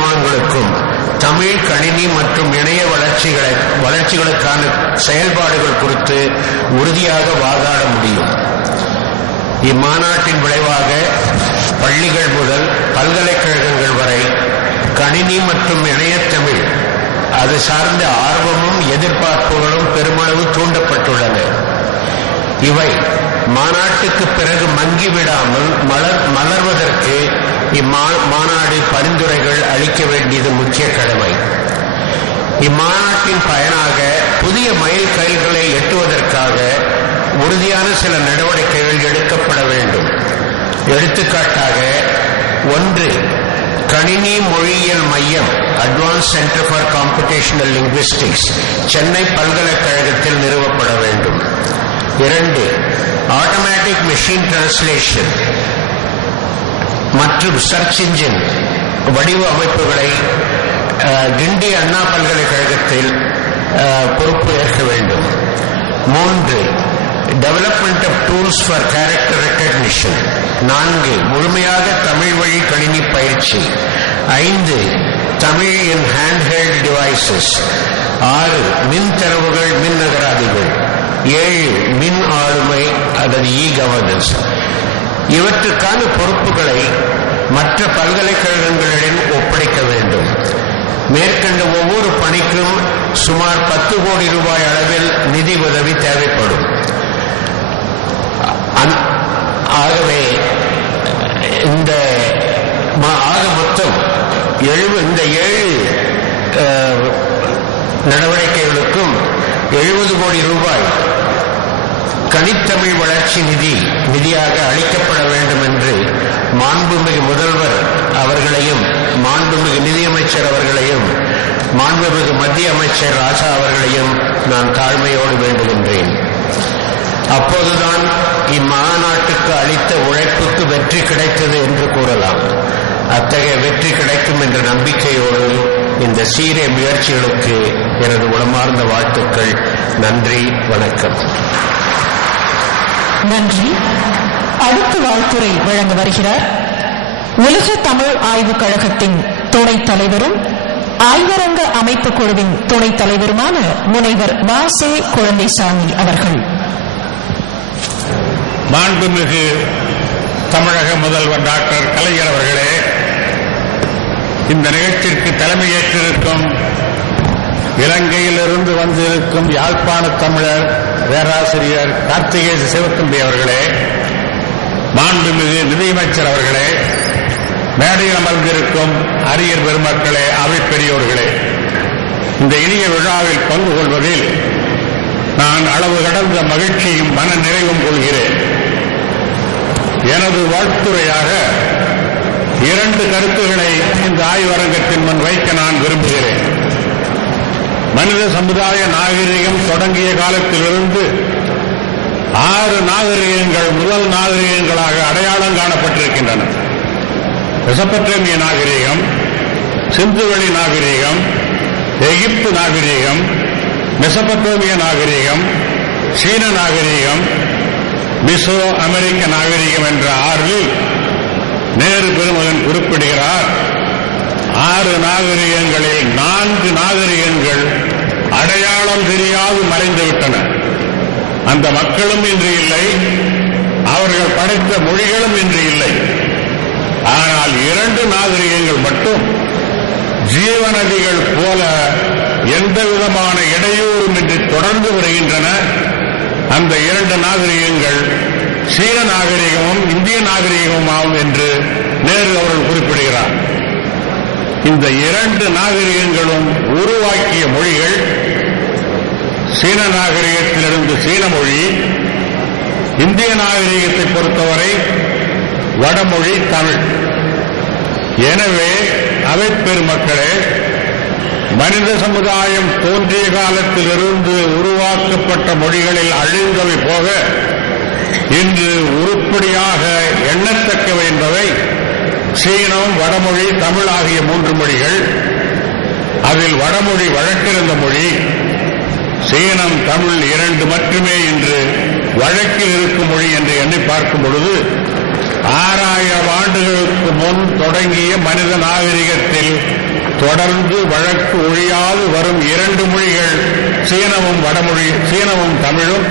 வித்வான்களுக்கும் தமிழ் கணினி மற்றும் இணைய வளர்ச்சிகளுக்கான செயல்பாடுகள் குறித்து உறுதியாக வாதாட முடியும். இம்மாநாட்டின் விளைவாக பள்ளிகள் முதல் பல்கலைக்கழகங்கள் வரை கணினி மற்றும் இணையத்தமிழ் அது சார்ந்த ஆர்வமும் எதிர்பார்ப்புகளும் பெருமளவு தூண்டப்பட்டுள்ளன. இவை மாநாட்டுக்கு பிறகு மங்கிவிடாமல் மலர்வதற்கு இம்மாநாடு பரிந்துரைகள் அளிக்க வேண்டியது முக்கிய கடமை. இம்மாநாட்டின் பயனாக புதிய மைல்கல்களை எட்டுவதற்காக உறுதியான சில நடவடிக்கைகள் எடுக்கப்பட வேண்டும். எடுத்துக்காட்டாக, 1. கணினி மொழியியல் மையம் advance centre for computational linguistics Chennai பல்கலைக்கழகத்தில் நிறுவப்பட வேண்டும். 2. ஆட்டோமேட்டிக் மெஷின் டிரான்ஸ்லேஷன் மற்றும் சர்ச் இன்ஜின் வடிவ அமைப்புகளை கிண்டி அண்ணா பல்கலைக்கழகத்தில் பொறுப்பு ஏற்க வேண்டும். 3. Development of tools for character recognition. 4. முழுமையாக தமிழ் வழி கணினி பயிற்சி. 5. Tamil in handheld devices. 6. மின் தரவுகள் மின் நகராதிகள். 7. மின் ஆளுமை அல்லது இ கவர்னன்ஸ். இவற்றுக்கான பொறுப்புகளை மற்ற பல்கலைக்கழகங்களிடம் ஒப்படைக்க வேண்டும். மேற்கண்ட ஒவ்வொரு பணிக்கும் சுமார் 10 கோடி ரூபாய் அளவில் நிதி உதவி தேவைப்படும். ஆகவே இந்த ஆக மொத்தம் இந்த 7 நடவடிக்கைகளுக்கும் 70 கோடி ரூபாய் கனித்தமிழ் வளர்ச்சி நிதியாக அளிக்கப்பட வேண்டும் என்று மாண்புமிகு முதல்வர் அவர்களையும், மாண்புமிகு நிதியமைச்சர் அவர்களையும், மாண்புமிகு மத்திய அமைச்சர் ராஜா அவர்களையும் நான் தாழ்மையோடு வேண்டுகின்றேன். அப்போதுதான் இம்மாநாட்டுக்கு அளித்த உழைப்புக்கு வெற்றி கிடைத்தது என்று கூறலாம். அத்தகைய வெற்றி கிடைக்கும் என்ற நம்பிக்கையோடு இந்த சீரிய முயற்சிகளுக்கு எனது உளமார்ந்த வாழ்த்துக்கள். நன்றி, வணக்கம். நன்றி. அடுத்த வாழ்த்துரை வழங்க வருகிறார் உலக தமிழ் ஆய்வுக் கழகத்தின் துணைத் தலைவரும் ஆய்வரங்க அமைப்பு குழுவின் துணைத் தலைவருமான முனைவர் வாசே குழந்தைசாமி அவர்கள். மாண்புமிகு தமிழக முதல்வர் டாக்டர் கலைஞர் அவர்களே, இந்த நிகழ்ச்சிக்கு தலைமையேற்றிருக்கும் இலங்கையிலிருந்து வந்திருக்கும் யாழ்ப்பாண தமிழர் பேராசிரியர் கார்த்திகேய சிவத்தம்பி அவர்களே, மாண்புமிகு நிதியமைச்சர் அவர்களே, மேடையில் அமர்ந்திருக்கும் அரியர் பெருமக்களே, அவை பெரியோர்களே, இந்த இனிய விழாவில் பங்கு கொள்வதில் நான் அளவு கடந்த மகிழ்ச்சியும் மன நிறைவும் கொள்கிறேன். எனது வாழ்த்துரையாக 2 கருத்துக்களை இந்த ஆய்வரங்கத்தின் முன் வைக்க நான் விரும்புகிறேன். மனித சமுதாய நாகரிகம் தொடங்கிய காலத்திலிருந்து 6 நாகரிகங்கள் முதல் நாகரிகங்களாக அடையாளம் காணப்பட்டிருக்கின்றன. மெசொப்பொட்டேமிய நாகரிகம், சிந்துவெளி நாகரிகம், எகிப்து நாகரிகம், மெசொப்பொட்டேமிய நாகரிகம், சீன நாகரிகம், மிசோ அமெரிக்க நாகரிகம் என்ற 6 நேரு பெருமகன் குறிப்பிடுகிறார். 6 நாகரிகங்களில் 4 நாகரிகங்கள் அடையாளம் தெரியாது மறைந்துவிட்டன. அந்த மக்களும் இன்று இல்லை, அவர்கள் படைத்த மொழிகளும் இன்று இல்லை. ஆனால் 2 நாகரிகங்கள் மட்டும் ஜீவநதிகள் போல எந்த விதமான இடையூறும் இன்றி தொடர்ந்து வருகின்றன. அந்த 2 நாகரிகங்கள் சீன நாகரிகமும் இந்திய நாகரிகமும் ஆகும் என்று நேரு அவர்கள் குறிப்பிடுகிறார். இந்த 2 நாகரிகங்களும் உருவாக்கிய மொழிகள் சீன நாகரிகத்திலிருந்து சீன மொழி, இந்திய நாகரிகத்தை பொறுத்தவரை வடமொழி தமிழ். எனவே அவை பெருமக்களே, மனித சமுதாயம் தோன்றிய காலத்திலிருந்து உருவாக்கப்பட்ட மொழிகளில் அழிந்தவை போக இன்று உருப்படியாக எண்ணத்தக்கவை என்பவை சீனம், வடமொழி, தமிழ் ஆகிய 3 மொழிகள். அதில் வடமொழி வழக்கிருந்த மொழி, சீனம், தமிழ் 2 மட்டுமே இன்று வழக்கில் இருக்கும் மொழி என்று எண்ணி பார்க்கும் பொழுது 6000 ஆண்டுகளுக்கு முன் தொடங்கிய மனித நாகரிகத்தில் தொடர்ந்து வழக்கு ஒழியாது வரும் 2 மொழிகள் சீனமும் வடமொழி, சீனமும் தமிழும்.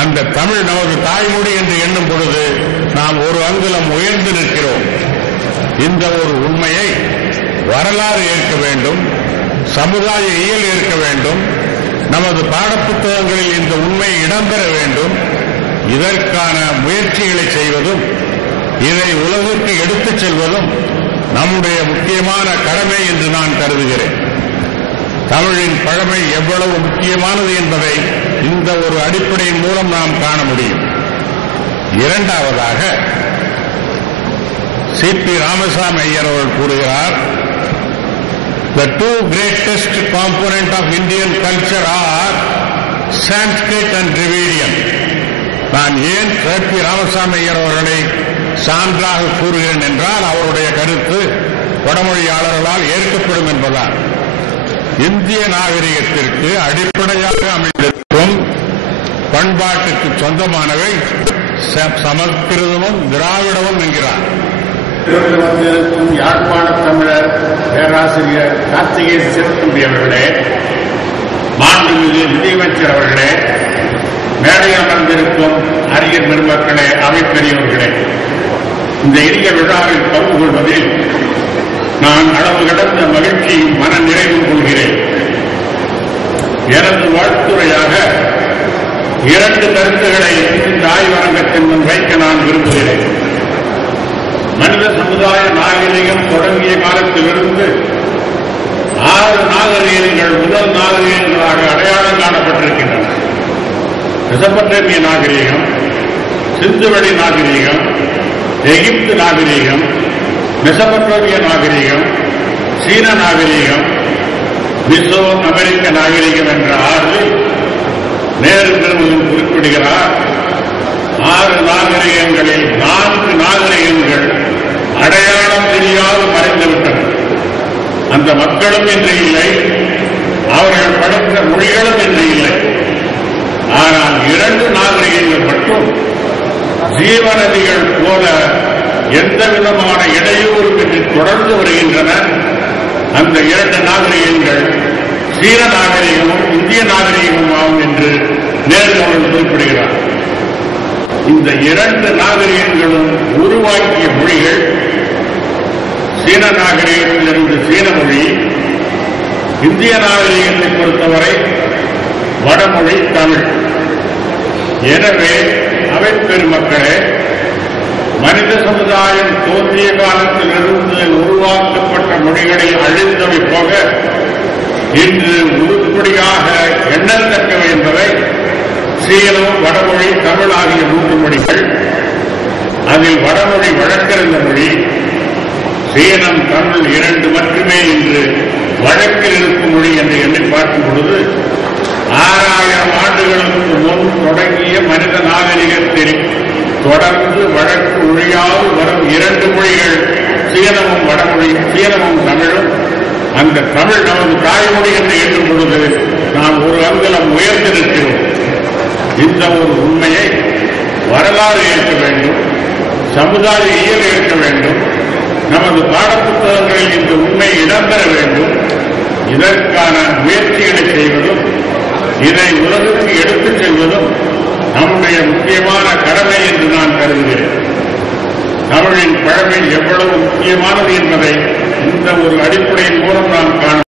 அந்த தமிழ் நமது தாய்மொழி என்று எண்ணும் பொழுது நாம் ஒரு அங்குலம் உயர்ந்து நிற்கிறோம். இந்த ஒரு உண்மையை வரலாறு ஏற்க வேண்டும், சமுதாய இயல் ஏற்க வேண்டும், நமது பாடப்புத்தகங்களில் இந்த உண்மை இடம்பெற வேண்டும். இதற்கான முயற்சிகளை செய்வதும் இதை உலகுக்கு எடுத்துச் செல்வதும் நம்முடைய முக்கியமான கடமை என்று நான் கருதுகிறேன். தமிழின் பழமை எவ்வளவு முக்கியமானது என்பதை இந்த ஒரு அடிப்படையின் மூலம் நாம் காண முடியும். இரண்டாவதாக சி.பி. ராமசாமி ஐயர் அவர்கள் கூறுகிறார், the two greatest component of Indian culture are Sanskrit and Dravidian. நான் ஏன் சி.பி. ராமசாமி ஐயர் அவர்களை சான்றாக கூறுகிறேன் என்றால் அவருடைய கருத்து வடமொழியாளர்களால் ஏற்கப்படும் என்பதால். இந்திய நாகரிகத்திற்கு அடிப்படையாக அமைந்திருக்கும் பண்பாட்டுக்கு சொந்தமானவை சமஸ்கிருதமும் திராவிடமும் என்கிறார். வந்திருக்கும் யாழ்ப்பாண தமிழர் பேராசிரியர் கார்த்திகை சிவத்தம்பி அவர்களே, மாண்புமிகு நிதியமைச்சர் அவர்களே, மேடையில் அமர்ந்திருக்கும் அறிஞர் பெருமக்களே, அமைப்பெரியவர்களே, இந்த இனிய விழாவில் பங்கு கொள்வதில் நான் அளவு கடந்த மகிழ்ச்சியும் மன நிறைவும் கொள்கிறேன். எனது வாழ்த்துறையாக 2 கருத்துக்களை இந்த ஆய்வரங்கத்தின் முன் வைக்க நான் விரும்புகிறேன். மனித சமுதாய நாகரிகம் தொடங்கிய காலத்திலிருந்து 6 நாகரிகங்கள் முதல் நாகரிகங்களாக அடையாளம் காணப்பட்டிருக்கின்றன. மெசொப்பொட்டேமிய நாகரிகம், சிந்துவெளி நாகரிகம், எகிப்து நாகரிகம், மெசொப்பொட்டேமிய நாகரிகம், சீன நாகரிகம், மிசோ அமெரிக்க நாகரிகம் என்ற 6 நேரு பெருமகன் குறிப்பிடுகிறார். 6 நாகரிகங்களில் 4 நாகரிகங்கள் அடையாளம் தெரியாது மறைந்துவிட்டன. அந்த மக்களும் இன்று இல்லை, அவர்கள் படைத்த மொழிகளும் இன்று இல்லை. ஆனால் 2 நாகரிகங்கள் மட்டும் ஜீவநதிகள் போல எந்த விதமான இடையூறுமின்றி தொடர்ந்து வருகின்றன. அந்த 2 நாகரிகங்கள் சீன நாகரிகமும் இந்திய நாகரிகமும் ஆகும் என்று நேரு அவர்கள் குறிப்பிடுகிறார். இந்த 2 நாகரிகங்களும் உருவாக்கிய மொழிகள் சீன நாகரிகத்திலிருந்து சீன மொழி, இந்திய நாகரிகத்தை பொறுத்தவரை வடமொழி தமிழ். எனவே அவை பெருமக்களே, மனித சமுதாயம் தோன்றிய காலத்திலிருந்து உருவாக்கப்பட்ட மொழிகளை அழிந்தவை போக இன்று உருப்படியாக எண்ணத்தக்கவை என்பதை சீனம், வடமொழி, தமிழ் ஆகிய 3 மொழிகள். அதில் வடமொழி வழக்கறிந்த மொழி, சீனம், தமிழ் 2 மட்டுமே இன்று வழக்கில் இருக்கும் மொழி என்று எண்ணி பார்க்கும் பொழுது 6000 ஆண்டுகளுக்கு முன் தொடங்கிய மனித நாகரிகத்தில் தொடர்ந்து வழக்கு ஒழியாது வரும் 2 மொழிகள் சீனமும் வடமொழி, சீனமும் தமிழும். அந்த தமிழ் நமது தாய்மொழி என்று எண்ணும் பொழுது நாம் ஒரு அங்குலம் உயர்ந்து நிற்கிறோம். இந்த ஒரு உண்மையை வரலாறு ஏற்க வேண்டும், சமுதாய இயல் ஏற்க வேண்டும், நமது பாடப்புத்தகங்களில் இந்த உண்மை இடம்பெற வேண்டும். இதற்கான முயற்சிகளை செய்வதும் இதை உலகுக்கு எடுத்துச் செல்வதும் நம்முடைய முக்கியமான கடமை என்று நான் கருதுகிறேன். தமிழின் பழமை எவ்வளவு முக்கியமானது என்பதை இந்த ஒரு அடிப்படையின் மூலம் நாம்